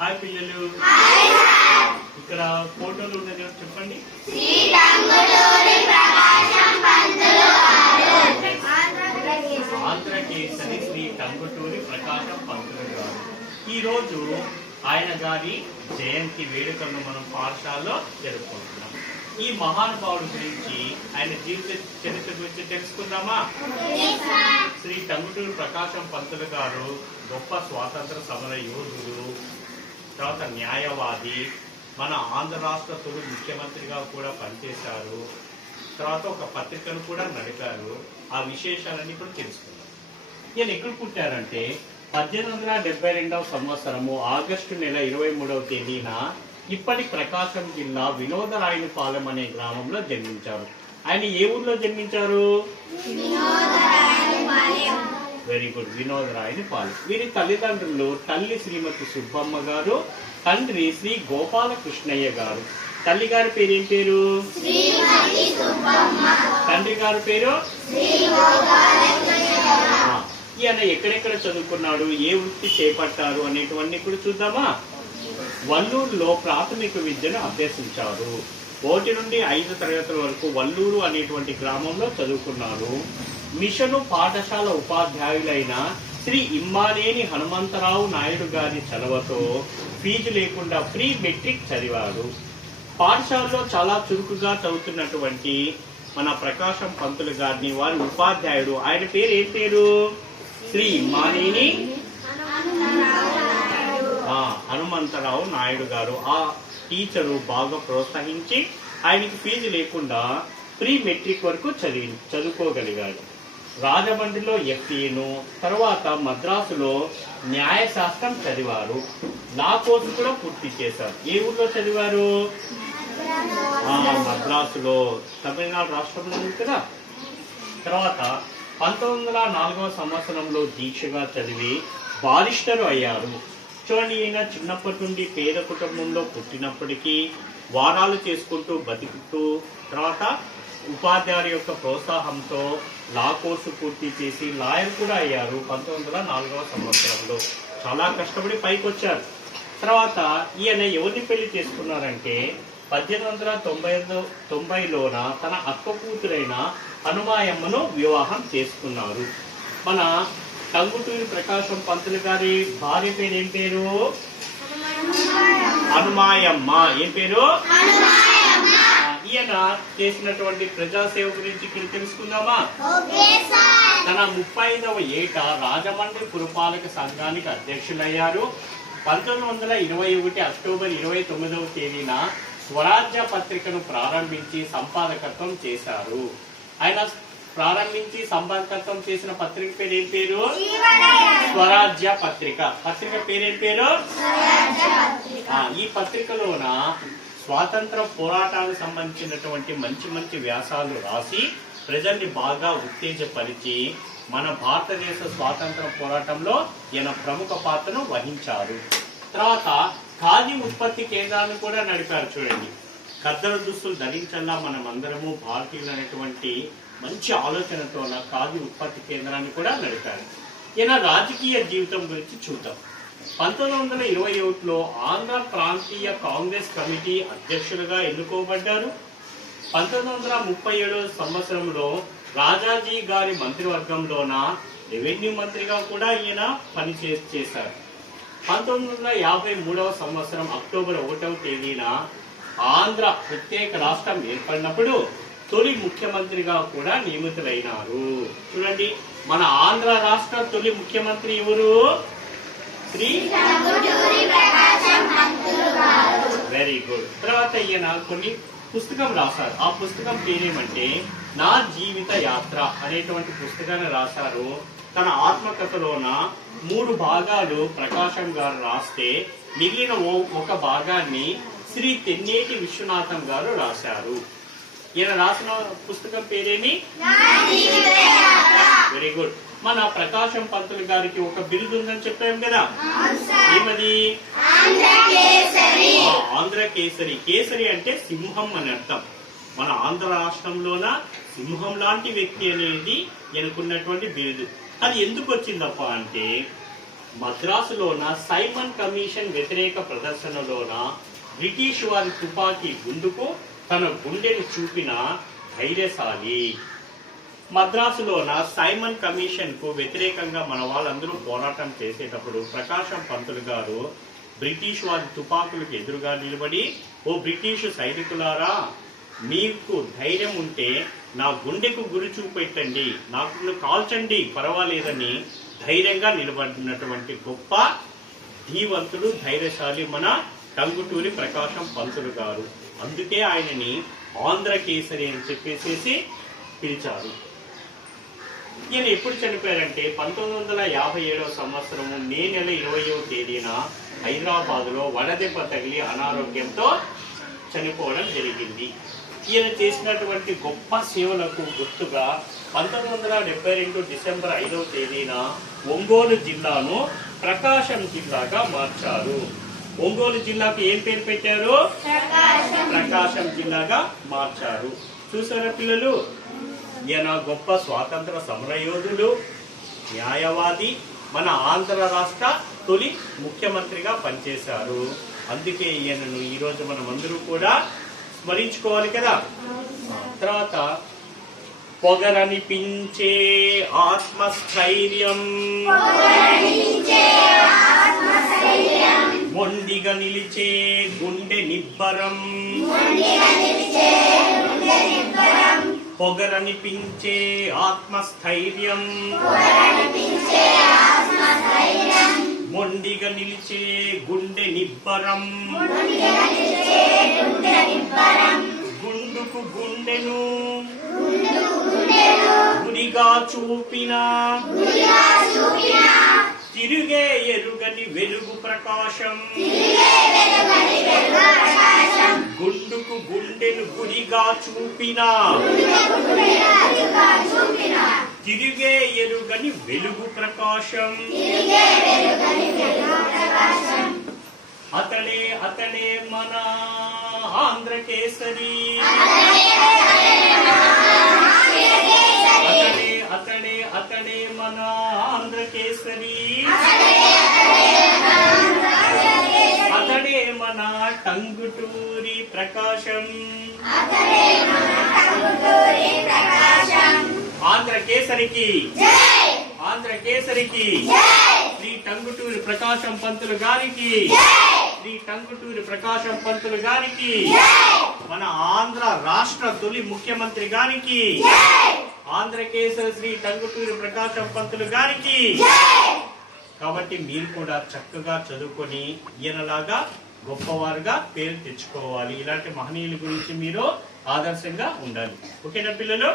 Hi పిల్లలు. ఇక్కడ ఫోటోలు ఉన్నది చెప్పండి చెప్పండి. ఆంధ్రకేసరి శ్రీ టంగుటూరి ప్రకాశం పంతులు గారు. ఈ రోజు ఆయన గారి జయంతి వేడుకలను మనం పాఠశాలలో జరుపుకుంటున్నాం. ఈ మహానుభావుడి గురించి ఆయన జీవిత చరిత్ర గురించి తెలుసుకుందామా? శ్రీ టంగుటూరి ప్రకాశం పంతులు గారు గొప్ప స్వాతంత్ర సమర యోధుడు తర్వాత న్యాయవాది మన ఆంధ్ర రాష్ట్ర తొలి ముఖ్యమంత్రిగా కూడా పనిచేశారు. తర్వాత ఒక పత్రికను కూడా నడిపారు. ఆ విశేషాలన్నీ ఇప్పుడు తెలుసుకున్నాం ఈయన ఎక్కడ పుట్టారంటే పద్దెనిమిది వందల డెబ్బై రెండవ సంవత్సరము ఆగస్టు నెల ఇరవై మూడవ తేదీన ఇప్పటి ప్రకాశం జిల్లా వినోదరాయునిపాలెం అనే గ్రామంలో జన్మించారు. ఆయన ఏ ఊర్లో జన్మించారు? వెరీ గుడ్ వినోదరాయనిపాలెం వీరి తల్లిదండ్రులు తల్లి శ్రీమతి సుబ్బమ్మ గారు తండ్రి శ్రీ గోపాలకృష్ణయ్య గారు. తల్లి గారి పేరు ఏం పేరు? తండ్రి గారి పేరు? ఈయన ఎక్కడెక్కడ చదువుకున్నాడు ఏ వృత్తి చేపట్టారు అనేటువంటి కూడా చూద్దామా? వల్లూరులో ప్రాథమిక విద్యను అభ్యసించారు. ఒకటి నుండి ఐదు తరగతుల వరకు వల్లూరు అనేటువంటి గ్రామంలో చదువుకున్నారు. మిషను పాఠశాల ఉపాధ్యాయులైన శ్రీ ఇమ్మానేని హనుమంతరావు నాయుడు గారి చలవతో ఫీజు లేకుండా ప్రీ మెట్రిక్ చదివారు. పాఠశాలలో చాలా చురుకుగా చదువుతున్నటువంటి మన ప్రకాశం పంతులు గారిని వారి ఉపాధ్యాయుడు. ఆయన పేరు ఏం పేరు? శ్రీ ఇమ్మానేని హనుమంతరావు నాయుడు గారు. ఆ టీచరు బాగా ప్రోత్సహించి ఆయనకి ఫీజు లేకుండా ప్రీ మెట్రిక్ వరకు చదివి చదువుకోగలిగాడు. రాజమండ్రిలో ఎఫ్ఈను తర్వాత మద్రాసులో న్యాయశాస్త్రం చదివారు. లా కోర్సు కూడా పూర్తి చేశారు. ఏ ఊర్లో చదివారు? మద్రాసులో. తమిళనాడు రాష్ట్రంలో ఉంది కదా. తర్వాత పంతొమ్మిది వందల నాలుగవ సంవత్సరంలో దీక్షగా చదివి బారిస్టర్ అయ్యారు. చూడండి ఈయన చిన్నప్పటి నుండి పేద కుటుంబంలో పుట్టినప్పటికీ వారాలు చేసుకుంటూ బతుకుతూ తర్వాత ఉపాధ్యాయుల యొక్క ప్రోత్సాహంతో లా కోర్సు పూర్తి చేసి లాయర్ కూడా అయ్యారు పంతొమ్మిది వందల నాలుగవ సంవత్సరంలో. చాలా కష్టపడి పైకి వచ్చారు తర్వాత ఈయన ఎవరిని పెళ్ళి చేసుకున్నారంటే పద్దెనిమిది వందల తొంభై తొంభైలోన తన అక్క కూతురైన హనుమాయమ్మను వివాహం చేసుకున్నారు. మన టంగుటూరి ప్రకాశం పంతులు గారి భార్య పేరు ఏం పేరు? హనుమాయమ్మ. ఏం పేరు? ఈయన చేసినటువంటి ప్రజాసేవ గురించి ఇక్కడ తెలుసుకుందామా? తన ముప్పై ఐదవ ఏట రాజమండ్రి పురపాలక సంఘానికి అధ్యక్షులయ్యారు. పంతొమ్మిది వందల ఇరవై ఒకటి అక్టోబర్ ఇరవై తొమ్మిదవ తేదీన స్వరాజ్య పత్రికను ప్రారంభించి సంపాదకత్వం చేశారు. ఆయన ప్రారంభించి సంపాదకత్వం చేసిన పత్రిక పేరు ఏం పేరు స్వరాజ్య పత్రిక. పత్రిక పేరేం పేరు? ఈ పత్రికలోన స్వాతంత్ర పోరాటాలకు సంబంధించినటువంటి మంచి మంచి వ్యాసాలు రాసి ప్రజల్ని బాగా ఉత్తేజపరిచి మన భారతదేశ స్వాతంత్ర పోరాటంలో ఈయన ప్రముఖ పాత్రను వహించారు. తర్వాత ఖాదీ ఉత్పత్తి కేంద్రాన్ని కూడా నడిపారు చూడండి. ఖద్దర దుస్తులు ధరించల్లా మనం అందరము భారతీయులు అనేటువంటి మంచి ఆలోచనతో ఖాదీ ఉత్పత్తి కేంద్రాన్ని కూడా నడిపారు. ఈయన రాజకీయ జీవితం గురించి చూద్దాం. పంతొమ్మిది వందల ఇరవై ఒకటిలో ఆంధ్ర ప్రాంతీయ కాంగ్రెస్ కమిటీ అధ్యక్షులుగా ఎన్నుకోబడ్డారు. పంతొమ్మిది వందల ముప్పై ఏడవ సంవత్సరంలో రాజాజీ గారి మంత్రివర్గంలోన రెవెన్యూ మంత్రిగా కూడా ఈయన పనిచే చేశారు. పంతొమ్మిది వందల యాభై మూడవ సంవత్సరం అక్టోబర్ ఒకటవ తేదీన ఆంధ్ర ప్రత్యేక రాష్ట్రం ఏర్పడినప్పుడు తొలి ముఖ్యమంత్రిగా కూడా నియమితులైనారు. చూడండి మన ఆంధ్ర రాష్ట్ర తొలి ముఖ్యమంత్రి ఎవరు? శ్రీ వెరీ గుడ్ తర్వాత ఈయన కొన్ని పుస్తకం రాశారు. ఆ పుస్తకం పేరేమంటే నా జీవిత యాత్ర అనేటువంటి పుస్తకాన్ని రాశారు. తన ఆత్మకథలోన మూడు భాగాలు ప్రకాశం గారు రాస్తే మిగిలిన ఓ- ఒక భాగాన్ని శ్రీ తెన్నేటి విశ్వనాథం గారు రాశారు. ఈయన రాసిన పుస్తకం పేరేమి? వెరీ గుడ్ మన ప్రకాశం పంతులు గారికి ఒక బిరుదు ఉందని చెప్పాం కదా. ఏమది? ఆంధ్ర కేసరి. కేసరి. అంటే సింహం అని అర్థం. మన ఆంధ్ర రాష్ట్రంలోన? సింహం లాంటి వ్యక్తి అనేది ఎనుకున్నటువంటి బిరుదు. అది ఎందుకు వచ్చిందప్ప అంటే మద్రాసులోన సైమన్ కమిషన్ వ్యతిరేక ప్రదర్శనలోన బ్రిటిష్ వారి తుపాకీ గుండుకు తన గుండెను చూపిన ధైర్యశాలి. మద్రాసులోన సైమన్ కమిషన్కు వ్యతిరేకంగా మన వాళ్ళందరూ పోరాటం చేసేటప్పుడు ప్రకాశం పంతులు గారు బ్రిటిష్ వారి తుపాకులకు ఎదురుగా నిలబడి ఓ బ్రిటిష్ సైనికులారా మీకు ధైర్యం ఉంటే నా గుండెకు గురి చూపెట్టండి నాకు కాల్చండి పర్వాలేదని ధైర్యంగా నిలబడినటువంటి గొప్ప ధీవంతుడు ధైర్యశాలి మన టంగుటూరి ప్రకాశం పంతులు గారు. అందుకే ఆయనని ఆంధ్ర కేసరి అని చెప్పేసేసి పిలిచారు. ఈయన ఎప్పుడు చనిపోయారంటే పంతొమ్మిది వందల యాభై ఏడవ సంవత్సరము మే నెల ఇరవయో తేదీన హైదరాబాద్లో వడదెబ్బ తగిలి అనారోగ్యంతో చనిపోవడం జరిగింది. ఈయన చేసినటువంటి గొప్ప సేవలకు గుర్తుగా పంతొమ్మిది వందల డెబ్బై రెండు డిసెంబర్ ఐదవ తేదీన ఒంగోలు జిల్లాను ప్రకాశం జిల్లాగా మార్చారు. ఒంగోలు జిల్లాకు ఏం పేరు పెట్టారు? ప్రకాశం. జిల్లాగా మార్చారు. చూసారా పిల్లలు? ఈయన గొప్ప స్వాతంత్ర సమరయోధులు న్యాయవాది మన ఆంధ్ర రాష్ట్ర తొలి ముఖ్యమంత్రిగా పనిచేశారు. అందుకే ఈయనను ఈరోజు మనం అందరూ కూడా స్మరించుకోవాలి కదా. తర్వాత పొగరనిపించే ఆత్మస్థైర్యం. మొండిగా నిలిచే గుండె నిబ్బరం. పొగరనిపించే ఆత్మస్థైర్యం. మొండిగా నిలిచే గుండె నిబ్బరం. గుండుకు గుండెను. గురిగా చూపిన. తిరుగే ఎరుగని వెలుగు ప్రకాశం. గుండుకు గుండెను గురిగా చూపిన. తిరిగే ఎరుగని వెలుగు ప్రకాశం. అతడే అతడే మన ఆంధ్రకేసరి. అతడే అతడే అతడే మన ఆంధ్రకేసరి. అతడే మన టంగుటూరి ప్రకాశం. ఆంధ్రకేసరికి. ఆంధ్రకేసరికి. శ్రీ టంగుటూరి ప్రకాశం పంతులు గారికి. శ్రీ టంగుటూరి ప్రకాశం పంతులు గారికి. మన ఆంధ్ర రాష్ట్ర తొలి ముఖ్యమంత్రి గారికి ఆంధ్రకేసరి శ్రీ టంగుటూరి ప్రకాశం పంతులు గారికి. కాబట్టి మీరు కూడా చక్కగా చదువుకొని ఈయనలాగా గొప్పవారుగా పేరు తెచ్చుకోవాలి. ఇలాంటి మహనీయుల గురించి మీరు ఆదర్శంగా ఉండాలి. ఓకేనా పిల్లలు?